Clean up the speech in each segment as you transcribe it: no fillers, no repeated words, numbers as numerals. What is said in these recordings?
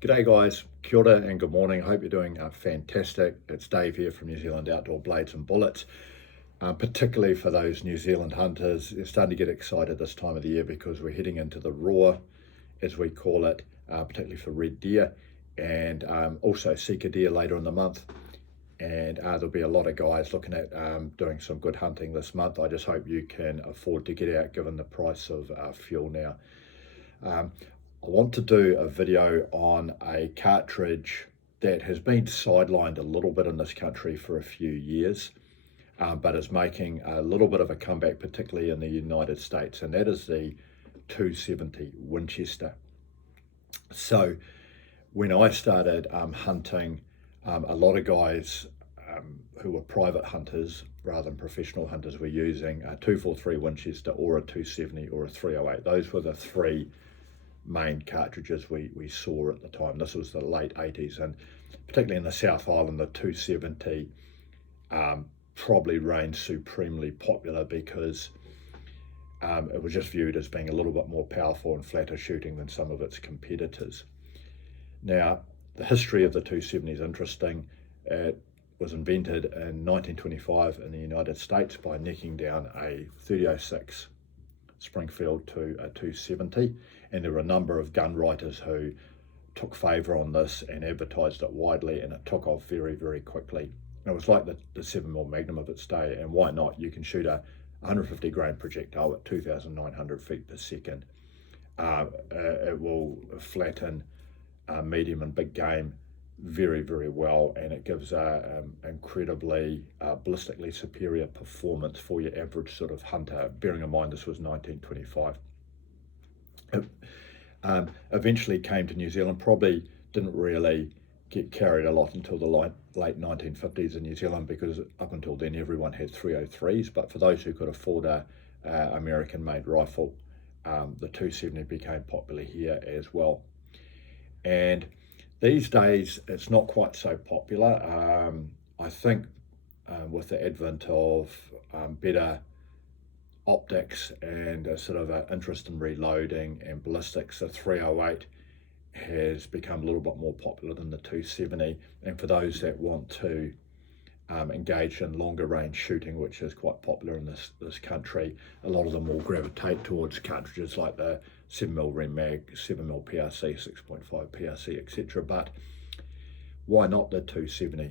G'day guys, kia ora and good morning. Hope you're doing fantastic. It's Dave here from New Zealand Outdoor Blades and Bullets. Particularly for those New Zealand hunters, they're starting to get excited this time of the year because we're heading into the raw, as we call it, particularly for red deer and also sika deer later in the month. And there'll be a lot of guys looking at doing some good hunting this month. I just hope you can afford to get out given the price of fuel now. I want to do a video on a cartridge that has been sidelined a little bit in this country for a few years, but is making a little bit of a comeback, particularly in the United States, and that is the 270 Winchester. So when I started hunting, a lot of guys who were private hunters rather than professional hunters were using a 243 Winchester or a 270 or a 308. Those were the three main cartridges we saw at the time. This was the late 80s, and particularly in the South Island, the 270 probably reigned supremely popular because it was just viewed as being a little bit more powerful and flatter shooting than some of its competitors. Now, the history of the 270 is interesting. It was invented in 1925 in the United States by necking down a 3006 Springfield to a 270, and there were a number of gun writers who took favour on this and advertised it widely, and it took off very, very quickly. It was like the 7mm Magnum of its day, and why not? You can shoot a 150 grain projectile at 2,900 feet per second. It will flatten medium and big game very, very well, and it gives incredibly ballistically superior performance for your average sort of hunter, bearing in mind this was 1925. It eventually came to New Zealand, probably didn't really get carried a lot until the late 1950s in New Zealand, because up until then everyone had 303s, but for those who could afford a American-made rifle, the 270 became popular here as well. And these days, it's not quite so popular. I think with the advent of better optics and a sort of an interest in reloading and ballistics, the 308 has become a little bit more popular than the 270. And for those that want to engage in longer range shooting, which is quite popular in this country, a lot of them will gravitate towards cartridges like the 7mm Rem Mag, 7mm PRC, 6.5 PRC, etc. But why not the 270?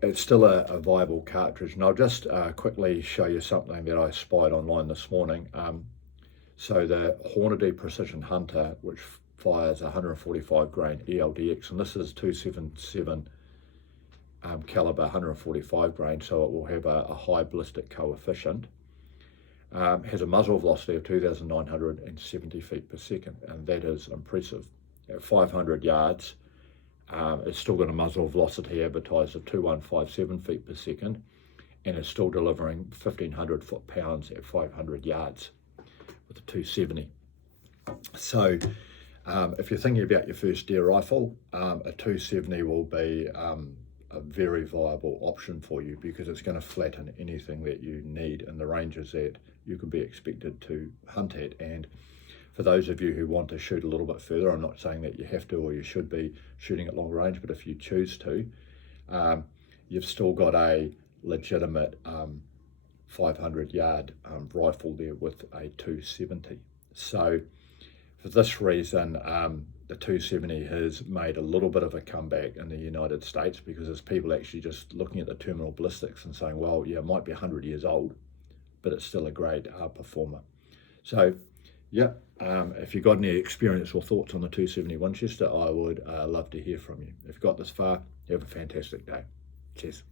It's still a viable cartridge, and I'll just quickly show you something that I spied online this morning. So the Hornady Precision Hunter, which fires 145 grain ELDX, and this is 277 caliber 145 grain, so it will have a high ballistic coefficient, has a muzzle velocity of 2,970 feet per second, and that is impressive. At 500 yards, it's still got a muzzle velocity advertised of 2,157 feet per second, and it's still delivering 1,500 foot-pounds at 500 yards with a 270. So if you're thinking about your first deer rifle, a 270 will be a very viable option for you, because it's going to flatten anything that you need in the ranges that you could be expected to hunt at. And for those of you who want to shoot a little bit further, I'm not saying that you have to or you should be shooting at long range, but if you choose to, you've still got a legitimate 500 yard rifle there with a 270. So for this reason, the 270 has made a little bit of a comeback in the United States, because there's people actually just looking at the terminal ballistics and saying, well, yeah, it might be 100 years old, but it's still a great performer. So yeah, if you've got any experience or thoughts on the 270 Winchester, I would love to hear from you. If you've got this far, have a fantastic day. Cheers.